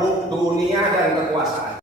mabuk dunia dan kekuasaan.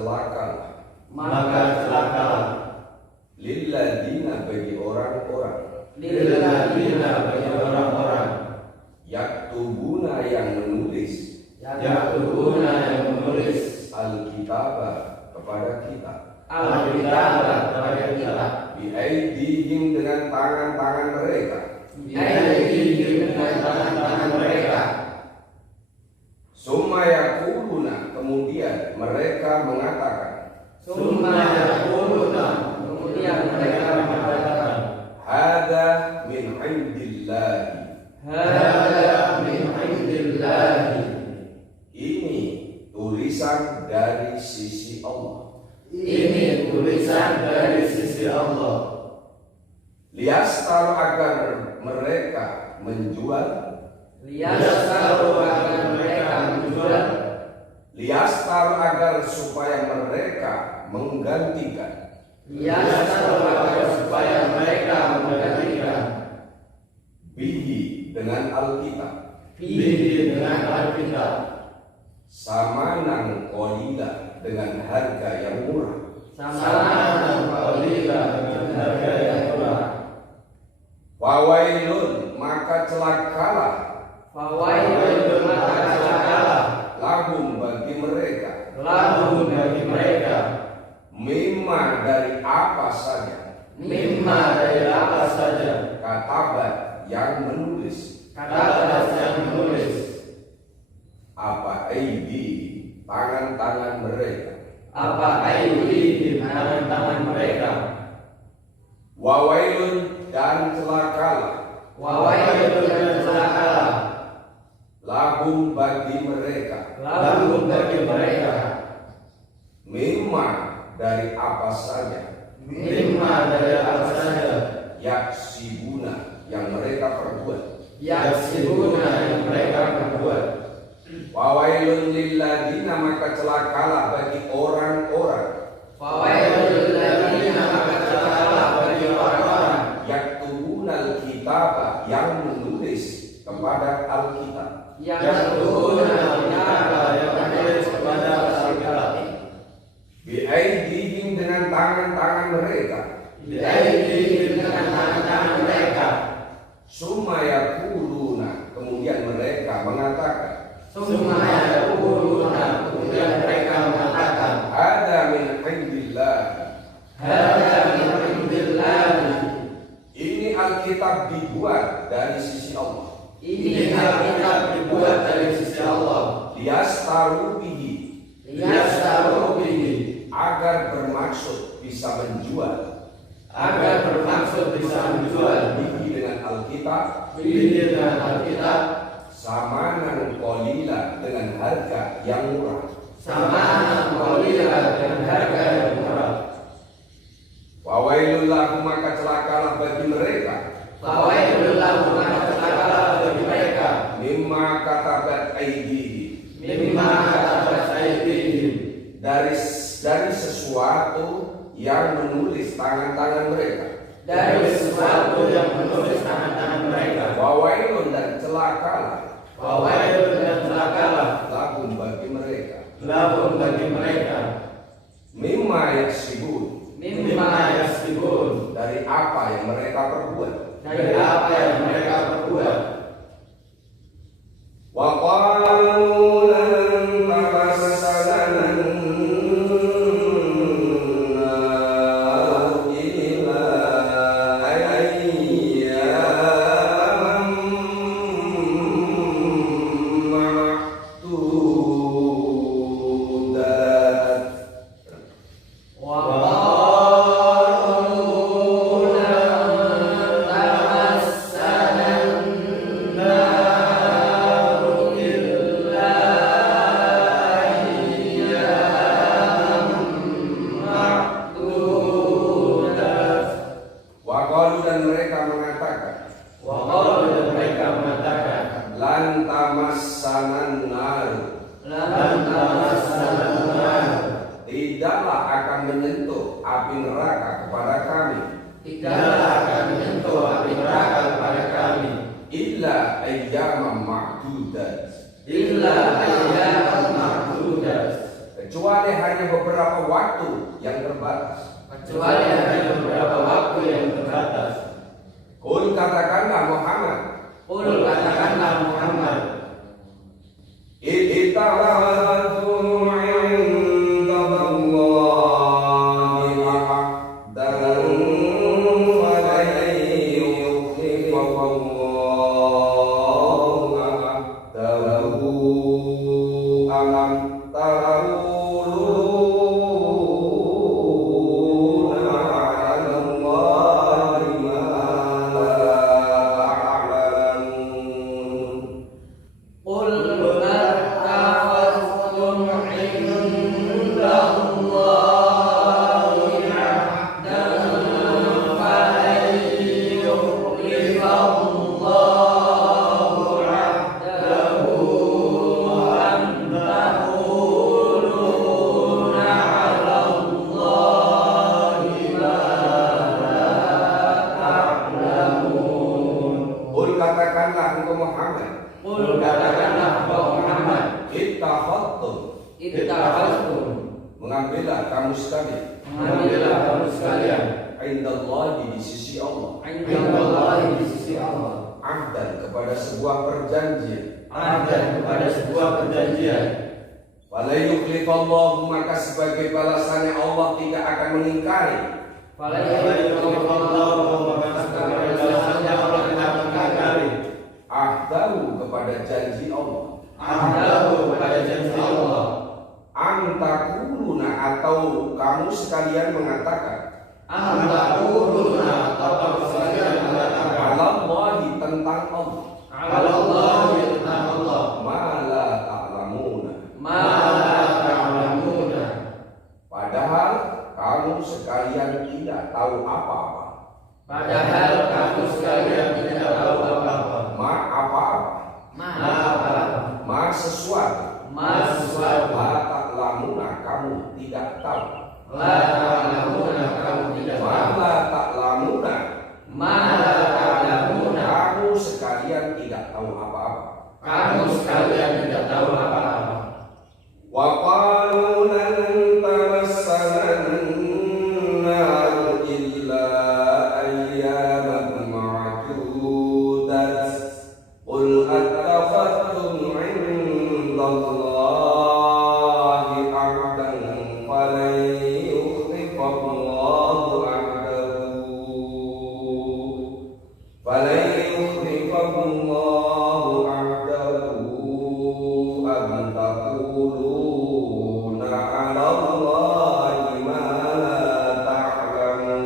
celakalah lilladzina bagi orang-orang yaktubuna yang menulis alkitabah kepada kita biaidihim dengan tangan-tangan mereka summa yaquluna kemudian mereka mengatakan hada min indillahi ini tulisan dari sisi Allah liyastaru agar mereka menjual liyastaru agar supaya mereka menggantikan bihi dengan Alkitab samanan qalila dengan harga yang murah wawailun maka celakalah lahum bagi mereka mimma dari apa saja katabat yang menulis apa aidi tangan-tangan mereka wawailun dan celakalah lahum bagi mereka mimma dari apa saja yaksibuna yang mereka perbuat wawailun lilladzina maka celakalah bagi orang-orang yaktubuna alkitab yang menulis kepada Alkitab biaidihim dengan tangan-tangan mereka summa yaquluna kemudian mereka mengatakan ada min indillah ini Alkitab dibuat dari sisi Allah liyastaru bihi agar bermaksud bisa menjual bihi dengan Alkitab samanan qalila dengan harga yang murah wawailul lahum maka celakalah bagi mereka mimma katabat aydihim dari sesuatu yang menulis tangan-tangan mereka wawailun dan celakalah lahum bagi mereka mimma yaksibun dari apa yang mereka perbuat wa qalu lan tamassana tidaklah akan menyentuh api neraka kepada kami illa ayyaman ma'dudat kecuali hanya beberapa waktu yang terbatas. Kecuali hanya beberapa waktu yang terbatas. Qul katakanlah Muhammad. Qul katakanlah Muhammad. Ittakhadtum 'indallahi ahdan falan yukhlifallahu ahdahu alam taquluna 'alallahi ma la ta'lamun. Qul attakhadhtum 'indallahi 'ahdan falan yukhlifallahu 'ahdahu am taquluna 'alallahi ma la ta'lamun. Qul katakanlah engkau Muhammad. Qul katakanlah engkau Muhammad. Ittakhadtum, mengambillah kamu sekalian, indallahi di sisi Allah, Indallahi di sisi Allah. ahdan kepada sebuah perjanjian. Wala yukhlifallahu, maka sebagai balasannya Allah tidak akan mengingkari. Ahdahu kepada janji Allah. Antakuluna, atau kamu sekalian mengatakan, Alallahi, tentang Allah, ma la ta'lamuna, padahal kamu sekalian tidak tahu apa-apa. Ma apa-apa, ma sesuatu, la ta'lamuna, kamu tidak tahu. Ma la ta'lamuna, kamu sekalian tidak tahu apa-apa. Wa qalu lan tamassana an-nar illa ayyaman ma'dudat. Qul attakhadtum 'indallahi 'ahdan falan yukhlifallahu 'ahdahu am taquluna 'alallahi ma la ta'lamun.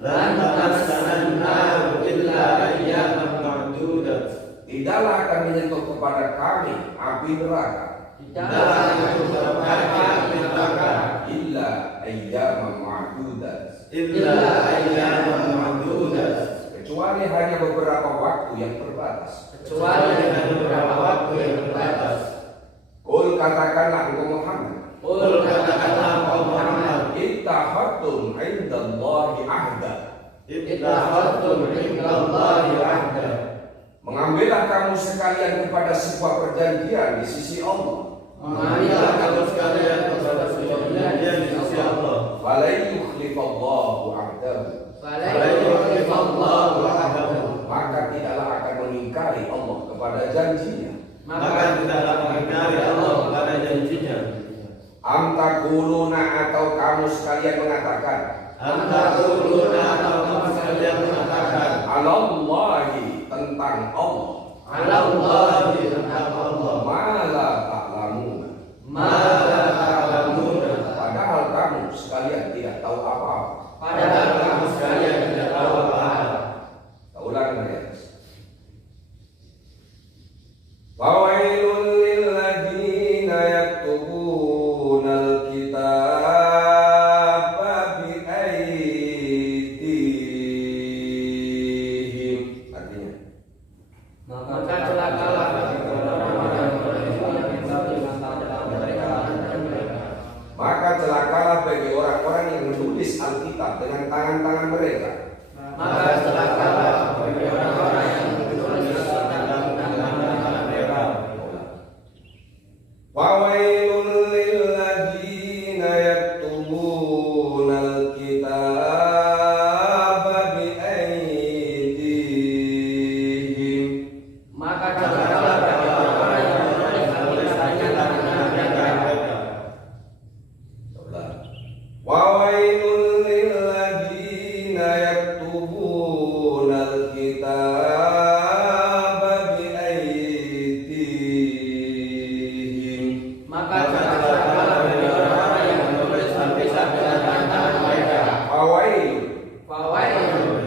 Lan tamassanan naru illa ayyaman ma'dudat. Tidaklah akan menyentuh kepada kami api neraka illa ayyaman ma'dudat, kecuali hanya beberapa waktu yang terbatas. Qul katakanlah engkau Muhammad. Ittakhadtum 'indallahi ahda. Mengambillah kamu sekalian kepada sebuah perjanjian di sisi Allah. Fala yukhlifallahu ahdahu, maka tidaklah akan mengingkari Allah kepada janjinya. Am taquluna atau kamu sekalian mengatakan Am taquluna atau kamu sekalian mengatakan Alallahi tentang Allah Alallahi tentang Allah ma la ta'lamuna ma la ta'lamuna padahal kamu sekalian tidak tahu apa-apa. padahal kamu sekalian tidak tahu apa-apa. Kita ulang ya. Fawailul lil ladzina yaktubunal kitaba bi aydihim. Artinya Maka celakalah bagi orang-orang yang menulis kitab dengan tangan mereka. maka celakalah bagi orang-orang yang menulis Alkitab dengan tangan-tangan mereka. Maka celakalah bagi orang-orang yang menulis kitab dengan tangan mereka. Fawailul lil ladzina yaktubunal kitaba bi aydihim. Maka celakalah bagi orang-orang yang menulis Alkitab dengan tangan mereka. Wawailul lil ladzina yaktubunal kitaba bi aydihim. Maka celakalah bagi orang-orang yang menulis Alkitab dengan tangan mereka. Fawailul Fawailun.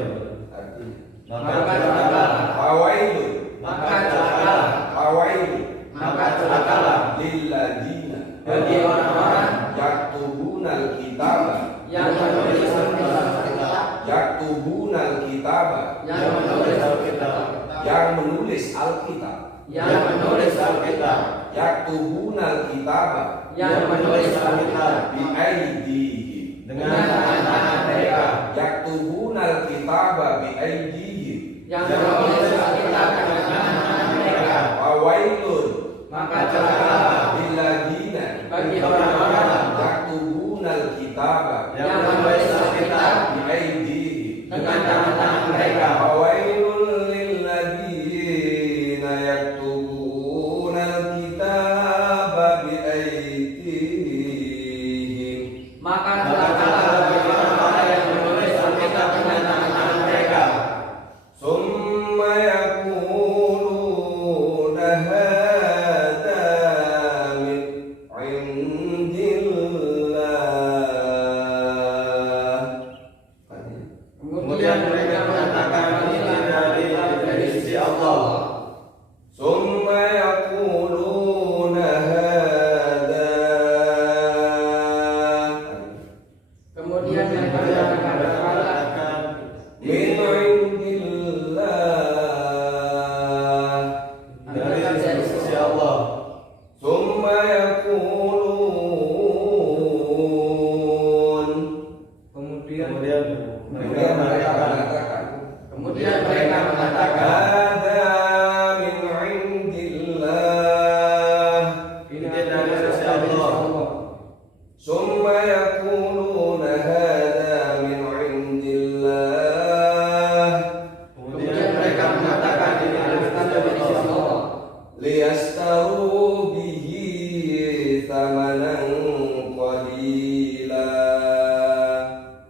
artinya Maka celakalah. fawailul Maka celakalah. fawailul Maka celakalah lil ladzina bagi orang-orang yaktubunal kitaba yang menulis Alkitab, yaktubunal kitaba yang menulis Alkitab, yang menulis Alkitab yang menulis Alkitab, yaktubunal kitaba yang menulis Alkitab bi aydihim. dengan tangan mereka, Yaktubunal kitaba bi aydihim. yang menulis Alkitab dengan tangan mereka. Fawailun Maka celakalah lil ladzina bagi orang-orang yaktubunal kitaba yang menulis Alkitab bi aydihim. dengan tangan mereka. Fawailul lil ladzina yaktubunal kitaba bi aydihim. Maka celakalah bagi orang-orang yang menulis Alkitab dengan tangan mereka. Summa yaquluna hadza min indillah. Kemudian mereka mengatakan ini dari sisi Allah. Summa yaquluna hadza. Kemudian mereka mengatakan Min indillah. dari sisi Allah. Summa yaqulun. Kemudian Kemudian mereka mengatakan Kemudian mereka mengatakan Hadza min indillah. ini dari sisi Allah. Summa yaquluna hadza min indillah. Kemudian mereka mengatakan ini dari sisi Allah. Liyastaru bihi thamanan qalila.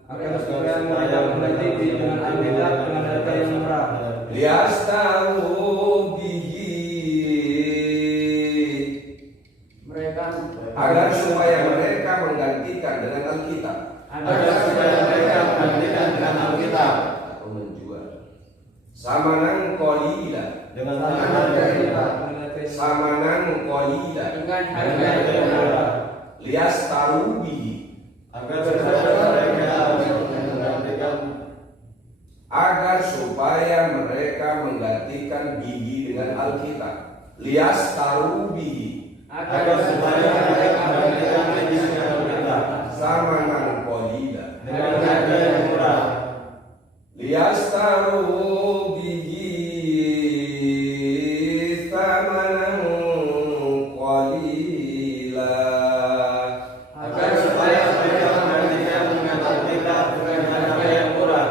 Agar supaya mereka membeli dengan Alkitab dengan harga yang murah. Liyastaru bihi Mereka agar supaya mereka menggantikan dengan Alkitab agar supaya mereka menggantikan dengan Alkitab atau menjual samanan qalila dengan harga samanan qalila dengan harga yang murah. liyastaru bihi Agar supaya mereka menggantikan agar supaya mereka menggantikan bihi dengan Alkitab. Liyastaru bihi agar supaya mereka menggantikan dengan Alkitab samanan qalila dengan harga yang murah. liyastaru bihi thamanan qalila Agar supaya mereka menggantikan dengan Alkitab dengan harga yang murah.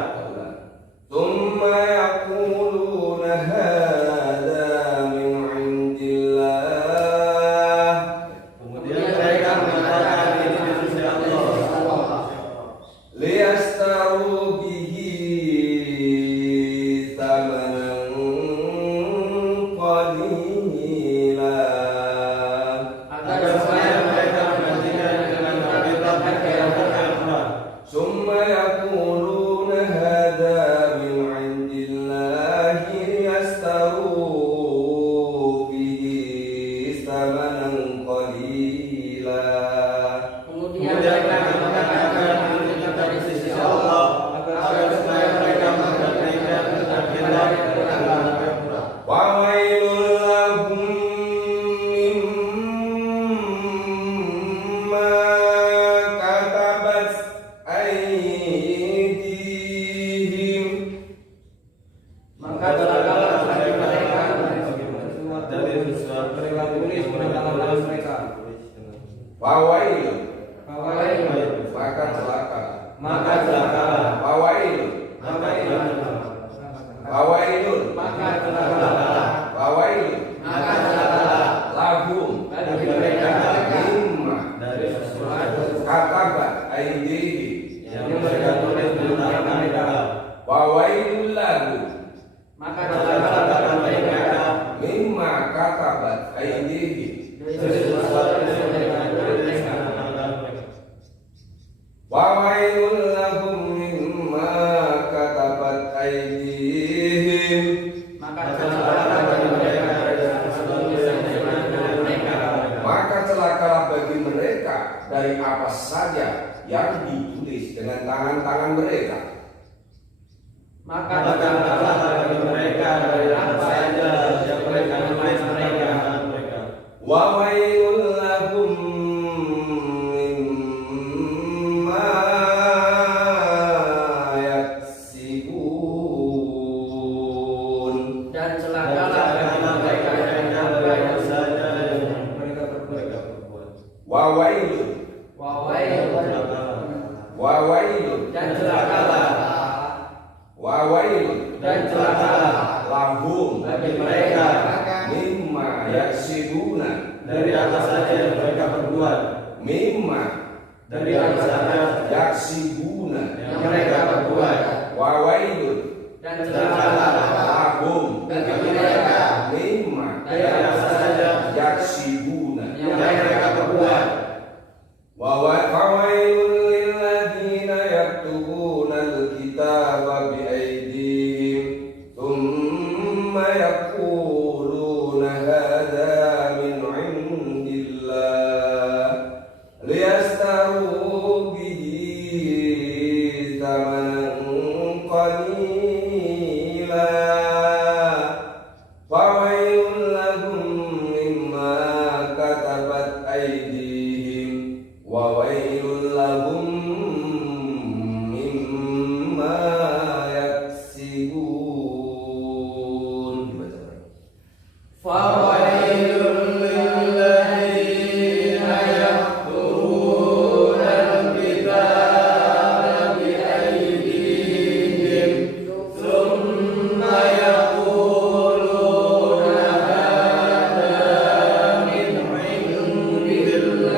thumma yaquluna hadza min indillah. Kemudian mereka mengatakan ini Wa wailul lahum mimma katabat aydihim. Maka celakalah bagi mereka dari apa saja yang ditulis dengan tangan-tangan mereka. Maka celakalah bagi mereka dari apa saja yang mereka tulis dengan tangan mereka. Wa wailul lahum mimma yaksibun. Dan celakalah bagi mereka dari apa yang saja yang mereka perbuat. Wa wailun. Wa wailun. Dan celakalah. Wa wailun. Dan celakalah lahum bagi mereka mimma yaksibuna, dari apa saja yang mereka perbuat. Mimma, dari apa saja yaksibuna, yang mereka perbuat. Wa wailun. Dan celakalah lahum bagi mereka mimma, dari apa saja yaksibuna, yang mereka perbuat. Wa wailun lil ladzina yaktubuna al-kitaba bi aydihim thumma yaquluna hadza min 'indillah liyastaru bihi thamanan qalila fa wailun lahum mimma katabat aydihim wa wailul lahum mimma yaksibun. Fawailul lilladzina yaktubuna al-kitaba bi aydihim thumma yaquluna hadza min 'indillah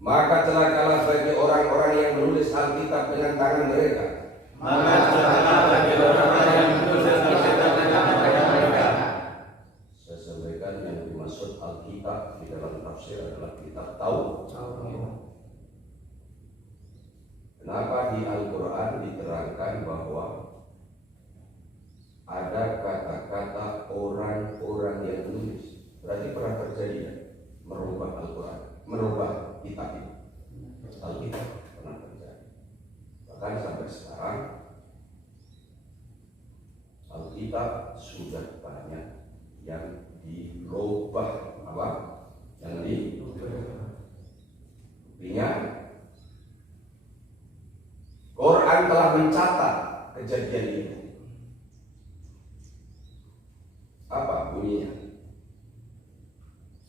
Maka celakalah bagi orang-orang yang menulis Alkitab dengan tangan mereka. Maka celakalah bagi orang-orang yang menulis Alkitab dengan tangan mereka. Saya sampaikan yang dimaksud Alkitab di dalam tafsir adalah kitab Taurat. Kenapa di Al-Quran diterangkan bahwa ada kata-kata orang-orang yang menulis? Berarti pernah terjadi ya? Merubah Al-Quran, merubah kitab itu. Alkitab pernah terjadi. Bahkan sampai sekarang Alkitab sudah banyak yang dirubah. Apa? Yang buktinya Quran telah mencatat kejadian itu. Apa bunyinya?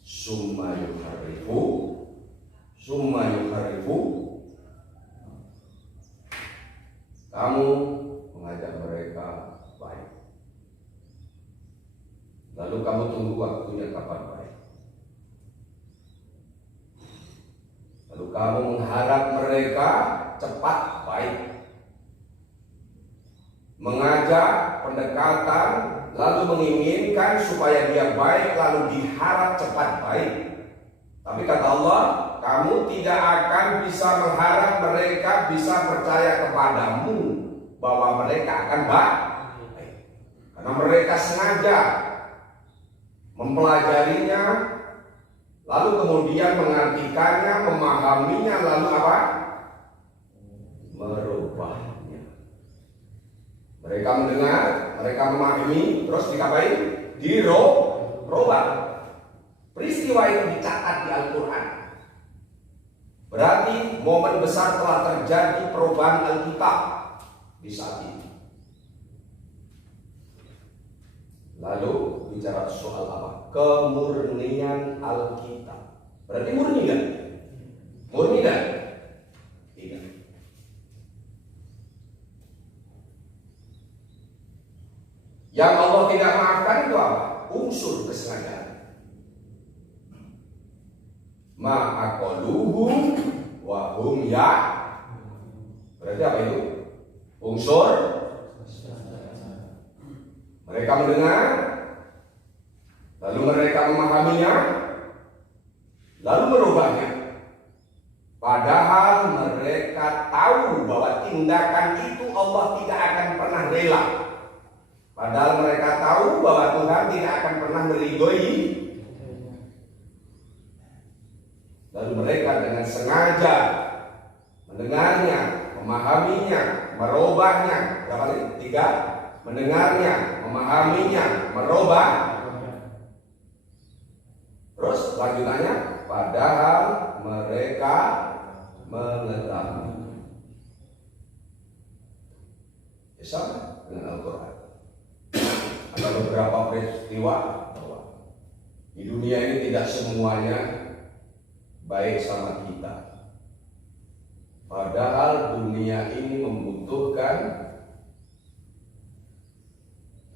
Summa yuharifu. Kamu mengajak mereka baik, lalu kamu tunggu waktunya kapan baik, lalu kamu mengharap mereka cepat baik, mengajak pendekatan, lalu menginginkan supaya dia baik, lalu diharap cepat baik. Tapi kata Allah, kamu tidak akan bisa mengharap mereka bisa percaya kepadamu bahwa mereka akan baik, karena mereka sengaja mempelajarinya, lalu kemudian mengartikannya, memahaminya, lalu apa? Merubahnya. Mereka mendengar, mereka memahami, terus dikapain? Dirubah. Peristiwa itu dicatat di Al-Quran. Berarti momen besar telah terjadi perubahan Alkitab di saat ini. Lalu bicara soal apa? Kemurnian Alkitab. Berarti murni kan? Murni kan? Tidak. Yang Allah tidak maafkan itu apa? Unsur kesengajaan. Ma'aqaluhu wa hum ya. Berarti apa itu? Unsur. Mereka mendengar, lalu mereka memahaminya, lalu merubahnya. Padahal mereka tahu bahwa tindakan itu Allah tidak akan pernah rela. Padahal mereka tahu bahwa Tuhan tidak akan pernah meridhoi. Lalu mereka dengan sengaja mendengarnya, memahaminya, merubahnya. Berapa kali? 3. Mendengarnya, memahaminya, merubah. Terus lanjutannya, padahal mereka mengetahui. Ya, sama dengan Al-Quran. Ada beberapa peristiwa bahwa di dunia ini tidak semuanya baik sama kita. Padahal dunia ini membutuhkan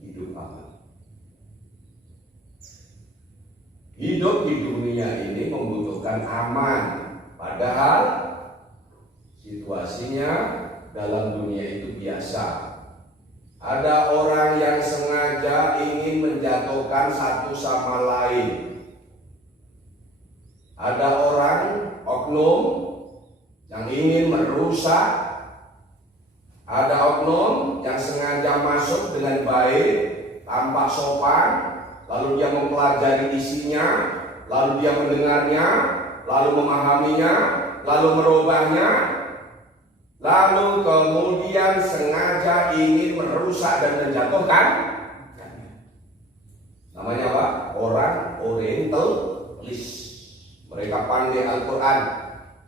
hidup aman. Hidup di dunia ini membutuhkan aman. Padahal situasinya dalam dunia itu biasa. Ada orang yang sengaja ingin menjatuhkan satu sama lain. Ada orang oknum yang ingin merusak. Ada oknum yang sengaja masuk dengan baik tanpa sopan, lalu dia mempelajari isinya, lalu dia mendengarnya, lalu memahaminya, lalu merubahnya, lalu kemudian sengaja ingin merusak dan menjatuhkan. Namanya apa? Orang orientalis. Mereka pandai Al-Quran,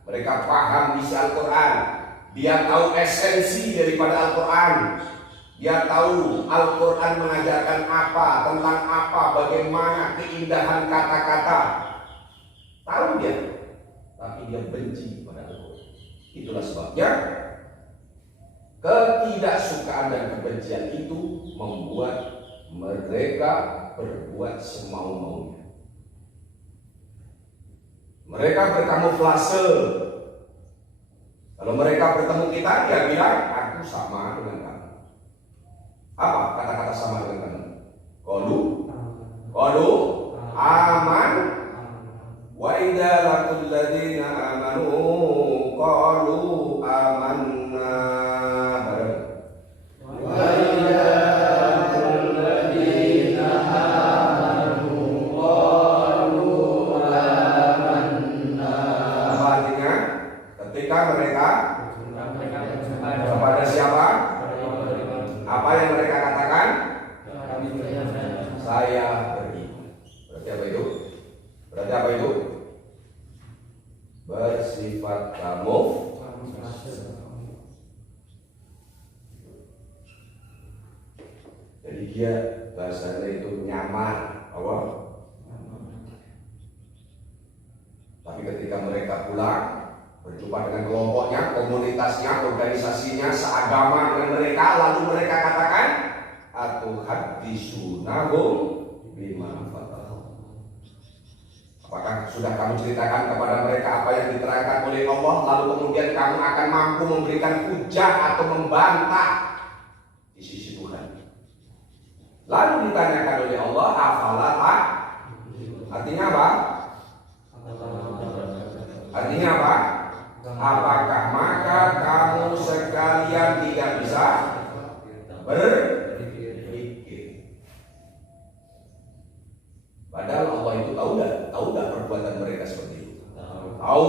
mereka paham isi Al-Quran, dia tahu esensi daripada Al-Quran, dia tahu Al-Quran mengajarkan apa, tentang apa, bagaimana keindahan kata-kata. Tahu dia, tapi dia benci pada Al-Quran. Itulah sebabnya ketidaksukaan dan kebencian itu membuat mereka berbuat semau-maunya. Mereka berkamuflase. Kalau mereka bertemu kita, dia bilang, aku sama dengan kamu. Apa kata-kata sama dengan kamu? Qalu aman. Wa idza laqul ladzina amanu qalu amanna. Wa idza laqul ladzina amanu qalu amanna. Apa artinya? Ketika mereka kepada siapa? Apa yang mereka katakan? Saya beriman. Berarti apa itu? Berarti apa itu? Bersifat jadi dia bahasanya itu nyamar, Allah. Tapi ketika mereka pulang, berjumpa dengan kelompoknya, komunitasnya, organisasinya, seagama dengan mereka, lalu mereka katakan, atuhaddisunahum bima fatahu. Apakah sudah kamu ceritakan kepada mereka apa yang diterangkan oleh Allah, lalu kemudian kamu akan mampu memberikan hujah atau membantah di sisi Tuhan? Lalu ditanyakan oleh Allah, afala tak? Artinya apa? Artinya apa? Apakah maka kamu sekalian tidak bisa berpikir? Padahal Allah itu tahu nggak perbuatan mereka seperti itu? Tahu.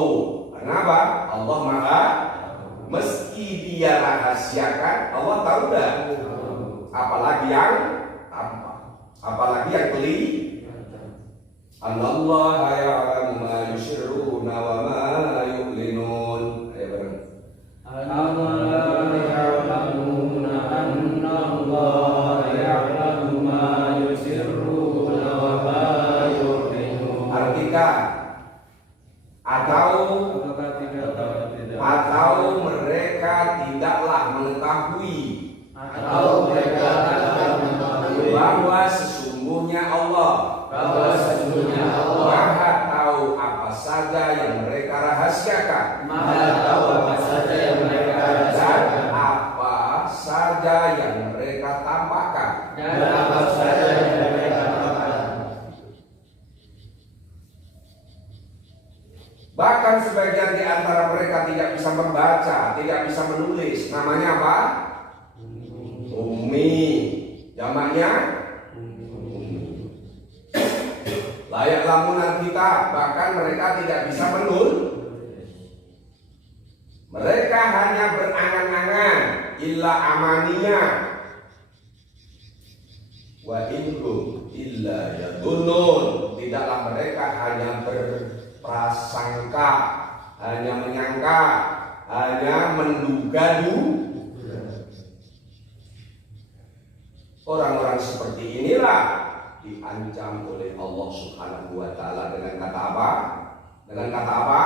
Kenapa? Allah Maha, meski dia rahasiakan, Allah tahu nggak? Apalagi yang beli. Allah ya'lamu ma yusirruna wa ma yu'linun. Ayo bareng. Allah ya'lamuna anna Allah ya'lamu ma yusirruna wa ma yu'linun. Artikan atau mereka tidaklah mengetahui mereka tampakkan. Dan apa saja yang mereka tampakkan. Bahkan sebagian di antara mereka tidak bisa membaca, tidak bisa menulis. Namanya apa? Ummi. Jamaknya layak lamunan kita. Bahkan mereka tidak bisa menulis. Mereka hanya berangan-angan. Illa amaniya. Wa inhum illa yadunnun. Tidaklah mereka hanya berprasangka, hanya menyangka, hanya menduga-duga. Orang-orang seperti inilah diancam oleh Allah Subhanahu wa taala dengan kata apa? Dengan kata apa?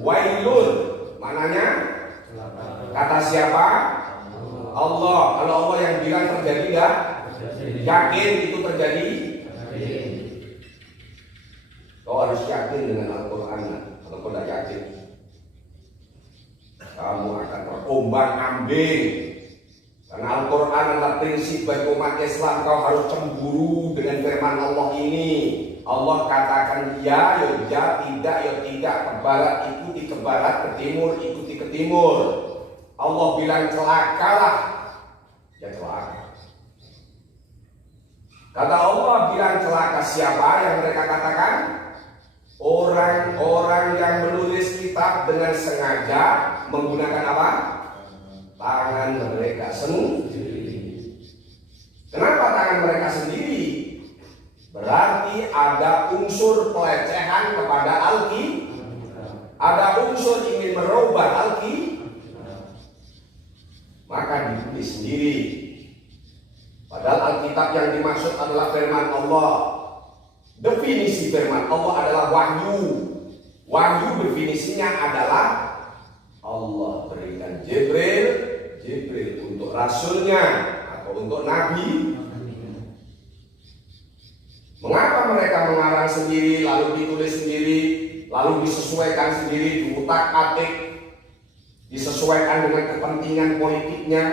Wailun. Maknanya kata siapa? Allah. Kalau Allah yang bilang terjadi enggak? Yakin itu terjadi? Kau harus yakin dengan Al-Quran. Kalau kau tidak yakin, kamu akan terombang-ambing. Karena Al-Quran adalah prinsip bagi umat Islam. Kau harus cemburu dengan firman Allah ini. Allah katakan ya, tidak, ya tidak. Ke barat ikuti ke barat, ke timur ikuti ke timur. Allah bilang celakalah, ya celaka. Kata Allah bilang celaka siapa yang mereka katakan? Orang-orang yang menulis kitab dengan sengaja menggunakan apa? Tangan mereka sendiri. Kenapa tangan mereka sendiri? Berarti ada unsur pelecehan kepada Alkitab. Ada unsur ingin merubah Alkitab. Maka ditulis sendiri. Padahal Alkitab yang dimaksud adalah firman Allah. Definisi firman Allah adalah wahyu. Wahyu definisinya adalah Allah berikan Jibril untuk rasulnya atau untuk nabi. Mengapa mereka mengarang sendiri, lalu ditulis sendiri, lalu disesuaikan sendiri, diutak-atik, disesuaikan dengan kepentingan politiknya,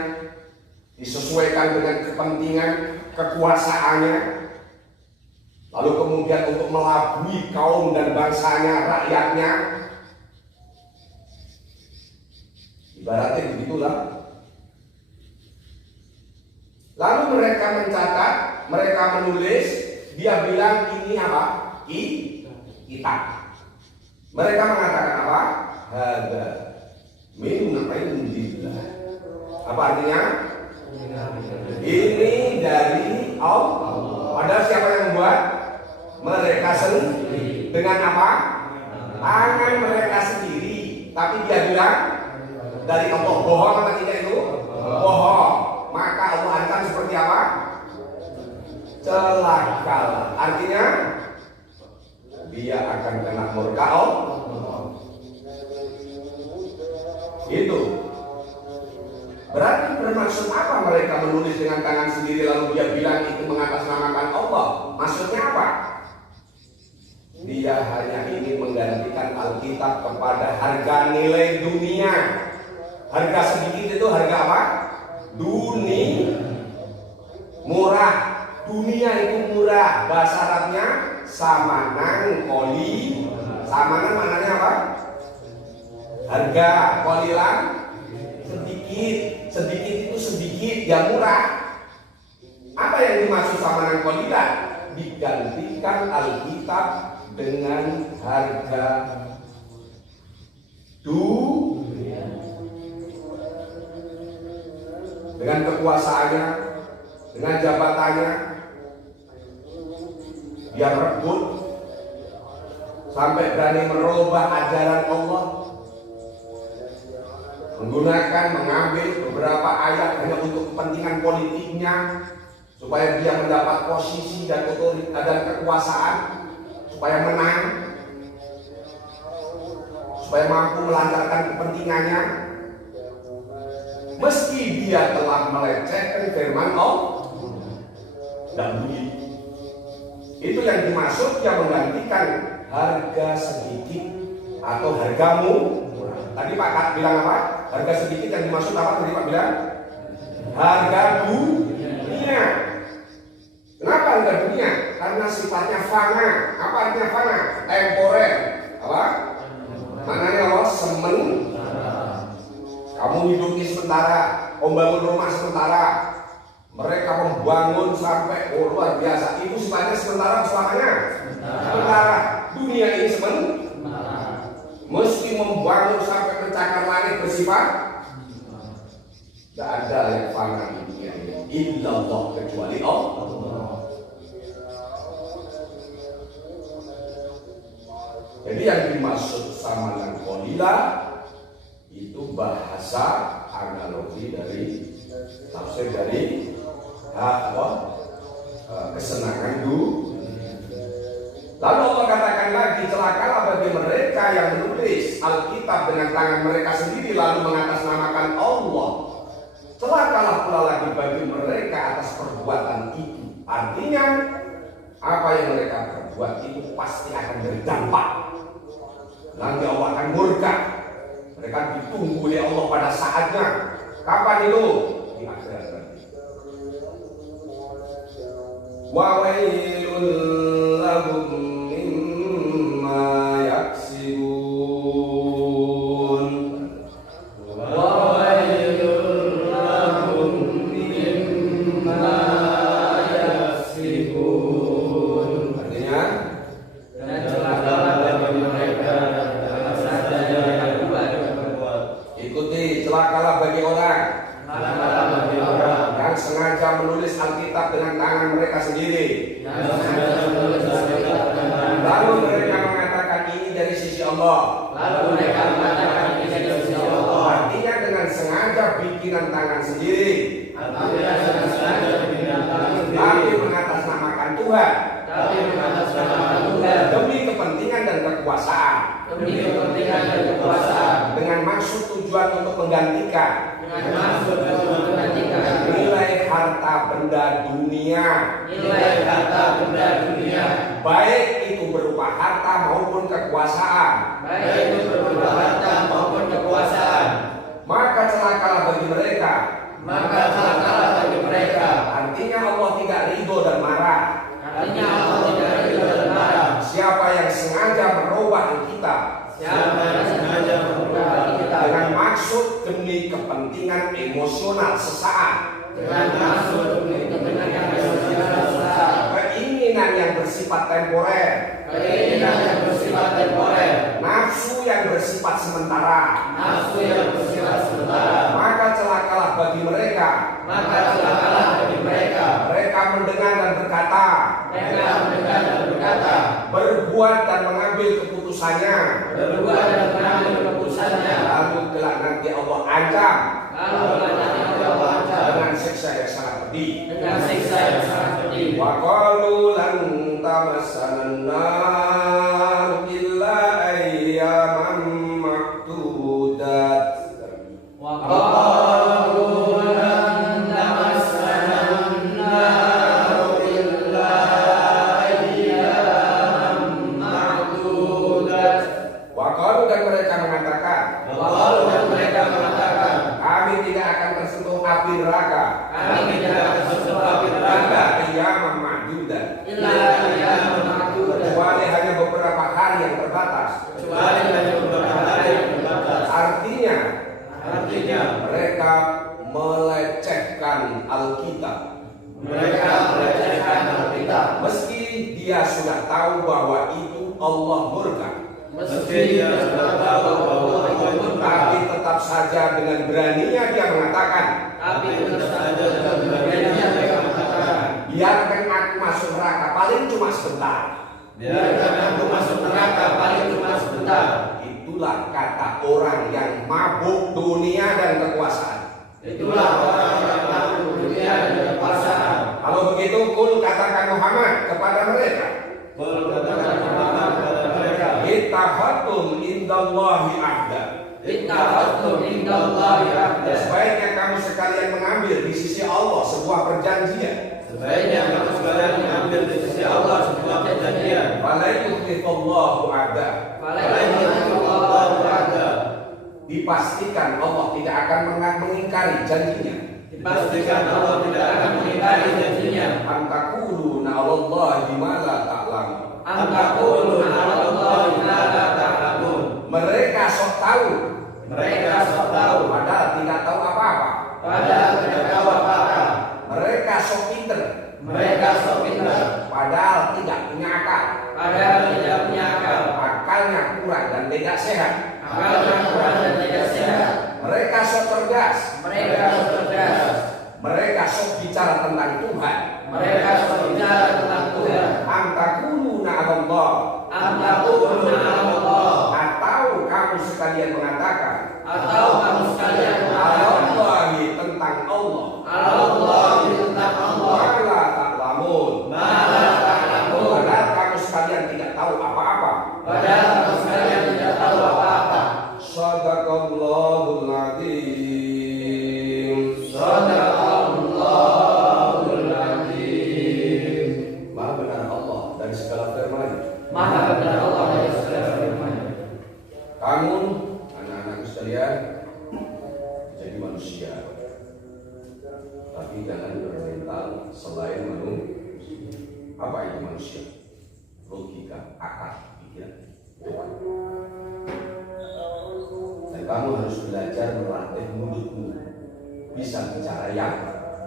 disesuaikan dengan kepentingan kekuasaannya, lalu kemudian untuk melabui kaum dan bangsanya, rakyatnya. Ibaratnya begitulah. Lalu mereka mencatat, mereka menulis, dia bilang ini apa? Kitab. Mereka mengatakan apa? Hada min indillah. Apa artinya? Ini dari Allah. Padahal siapa yang membuat? Mereka sendiri. Dengan apa? Tangan mereka sendiri. Tapi dia bilang dari Allah. Bohong apa tidak itu? Bohong. Maka Allah ancam seperti apa? Celakalah. Artinya dia akan kena murka Allah. Itu. Berarti bermaksud apa mereka menulis dengan tangan sendiri lalu dia bilang itu mengatasnamakan Allah? Maksudnya apa? Dia hanya ingin menggantikan Alkitab kepada harga nilai dunia. Harga sedikit itu harga apa? Dunia. Murah. Dunia itu murah. Bahasa Arabnya samanan koli. Samanan maknanya apa? Harga. Kolilan sedikit. Sedikit itu sedikit, yang murah. Apa yang dimaksud samanan kolilan? Digantikan Alkitab dengan harga dunia. Dengan kekuasaannya, dengan jabatannya, dia rebut sampai berani merubah ajaran Allah, menggunakan, mengambil beberapa ayat hanya untuk kepentingan politiknya, supaya dia mendapat posisi dan otoritas dan kekuasaan, supaya menang, supaya mampu melancarkan kepentingannya, meski dia telah melecehkan firman Allah. Dan begitu. Itu yang dimaksud yang menggantikan harga sedikit atau hargamu. Tadi Pak bilang apa? Harga sedikit yang dimaksud apa? Tadi Pak bilang harga dunia. Kenapa harga dunia? Karena sifatnya fana. Apa artinya fana? Temporer. Apa? Maknanya apa? Kamu hidup ini sementara, membangun rumah sementara, mereka membangun sampai luar biasa. Itu sifatnya sementara selamanya. Sementara dunia ini sementara. Meski membangun sampai pencakar langit bersifat, tidak ada yang fana di dunia ini. Illallah, kecuali Allah. Jadi yang dimaksud samanan qalila itu bahasa analogi dari tafsir dari kesenangan dunia. Lalu Allah katakan lagi, celakalah bagi mereka yang menulis Alkitab dengan tangan mereka sendiri lalu mengatasnamakan Allah. Celakalah pula lagi bagi mereka atas perbuatan itu. Artinya apa yang mereka perbuat itu pasti akan berdampak. Nanti Allah akan murka. Mereka ditunggu oleh Allah pada saatnya. Kapan itu? Di akhirat nanti. Wa wailul lahum mimma yaksibun. Wa wailul lahum mimma yaksibun. Artinya, dan celakalah bagi mereka dalam saja yang berbuat. ikuti, celakalah bagi orang Celakalah bagi orang yang sengaja menulis Alkitab dengan tangan mereka sendiri. yang sengaja menulis Alkitab dengan tangan Lalu mereka mengatakan ini dari sisi Allah. lalu mereka mengatakan ini dari sisi Allah. Artinya dengan sengaja bikinan tangan sendiri, Artinya dengan sengaja bikinan tangan sendiri, tapi mengatasnamakan Tuhan tapi mengatasnamakan Tuhan demi kepentingan dan kekuasaan, demi kepentingan dan kekuasaan, dengan maksud tujuan untuk menggantikan dengan maksud untuk menggantikan nilai harta benda dunia, nilai harta benda dunia, baik itu berupa harta maupun kekuasaan. baik itu berupa harta maupun kekuasaan. Maka celakalah bagi mereka. Maka celakalah bagi mereka. Artinya Allah tidak ridho dan marah. Artinya Allah tidak ridho dan marah. Siapa yang sengaja merubah Alkitab Siapa yang sengaja merubah kita dengan maksud demi kepentingan emosional sesaat, dengan maksud demi kepentingan yang sesaat, keinginan yang bersifat temporer, keinginan yang bersifat temporer, nafsu yang bersifat sementara, nafsu yang bersifat sementara, maka celakalah bagi mereka. maka celakalah bagi mereka. Mereka mendengar dan berkata, Mereka mendengar dan berkata, berbuat dan mengambil keputusannya, berbuat dan mengambil keputusannya, lalu kelak nanti Allah ancam lalu nanti Allah ancam dengan siksa yang sangat pedih. dengan siksa yang sangat pedih. Wa qalu lan tamassanan nar illa ayyaman ma'dudat. Wa qalu lan tamassana an-nar illa ayyaman ma'dudat. Wa qalu dan mereka mengatakan, Wa qalu dan mereka mengatakan, kami tidak akan tersentuh api neraka kami tidak akan tersentuh api illa neraka ayyaman ma'dudat, illa ayyaman ma'dudat, kecuali hanya beberapa hari yang terbatas. kecuali hanya beberapa hari yang terbatas. Artinya mereka melecehkan Alkitab. Mereka melecehkan Alkitab, Meski dia sudah tahu bahwa itu Allah murka, meski dia sudah tahu bahwa Allah murka, tapi tetap saja dengan beraninya dia mengatakan, tapi tetap saja dengan beraninya mereka mengatakan, biarkan aku masuk neraka paling cuma sebentar. biarkan aku masuk neraka paling cuma sebentar. Itulah kata orang yang mabuk dunia dan kekuasaan. Itulah orang yang mabuk dunia dan kekuasaan. Kalau begitu, kul katakan Muhammad kepada mereka, Qul katakan Muhammad kepada mereka, ittakhadtum indallahi ahda. ittakhadtum indallahi ahda. Sebaiknya kamu sekalian mengambil di sisi Allah sebuah perjanjian. Sebaiknya kamu sekalian mengambil di sisi Allah sebuah perjanjian. Wala yukhlifullahu ahda. Allahu ahda. Dipastikan Allah tidak akan mengingkari janjinya. Pastikan Allah tidak akan mengingkari janjinya. Am taquluna 'alallahi ma la ta'lamun. Am taquluna 'alallahi ma la ta'lamun. Mereka sok tahu, Mereka sok tahu, padahal tidak tahu apa-apa. padahal tidak tahu apa-apa. Mereka sok pinter, Mereka sok pintar, padahal tidak punya akal. padahal tidak punya akal. Akalnya kurang dan tidak sehat. Akalnya kurang dan tidak sehat. Mereka sok cerdas, Mereka sok cerdas, mereka sok bicara tentang Tuhan. mereka sok bicara tentang Tuhan. Am taquluna 'alallahi, Am taquluna 'alallahi, atau kamu sekalian mengatakan atau kamu sekalian mengatakan 'alallahi tentang Allah. 'alallahi tentang Allah. Mala ta'lamun, Ma la ta'lamun. padahal kamu sekalian tidak tahu apa-apa. Padahal kamu sekalian tidak tahu apa-apa. Shadaqallahul adzim. Shadaqallahul adzim. Maha benar Allah dari segala firman. Maha benar Allah dari segala firman. Kamu anak-anakku sekalian jadi manusia, tapi jangan bermental selain manusia. Apa itu manusia? Logika, akal, pikiran. Dan kamu harus belajar melatih mulutmu bisa bicara yang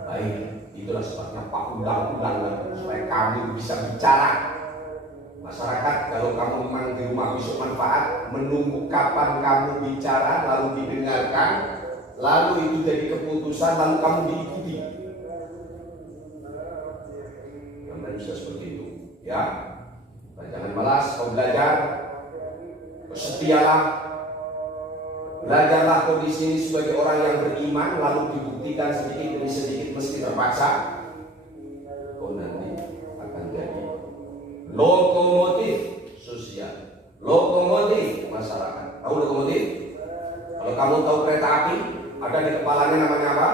baik. Itulah sebabnya Pak ulang-ulang supaya kamu bisa bicara. Masyarakat, kalau kamu memang di rumah besok manfaat, menunggu kapan kamu bicara, lalu didengarkan, lalu itu jadi keputusan, lalu kamu diikuti. Yang bisa seperti itu, ya. Dan jangan malas, kau belajar, bersetialah, belajarlah kau di sini sebagai orang yang beriman, lalu dibuktikan sedikit demi sedikit meski terpaksa, kau nanti akan jadi lokomotif sosial, lokomotif masyarakat. Tahu lokomotif? Kalau kamu tahu kereta api, ada di kepalanya namanya apa?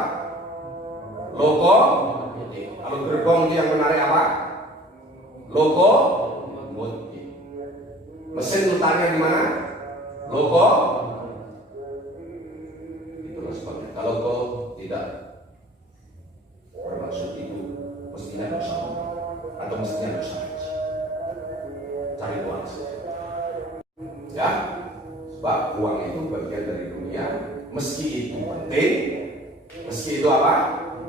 Lokomotif. Kalau gerbong itu yang menarik apa? Lokomotif. Mesin mutarnya di mana? Itulah sebabnya. Kalau kau tidak bermaksud itu, mestinya dosa atau mestinya dosa. Cari uang saja. Ya, sebab uang itu bagian dari dunia. Meski itu penting, meski itu apa?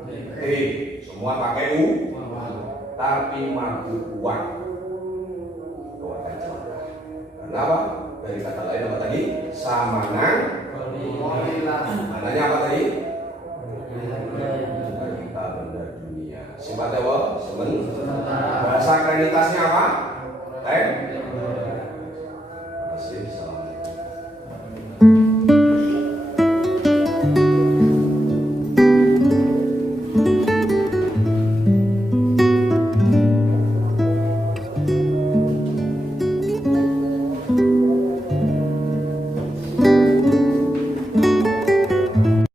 Penting. Semua pakai tapi mabuk uang itu akan celaka. Karena apa? Dari kata lain apa tadi? Samangan. Mananya apa tadi? Kita benda dunia. Sifatnya apa? Bahasa kreditasnya apa?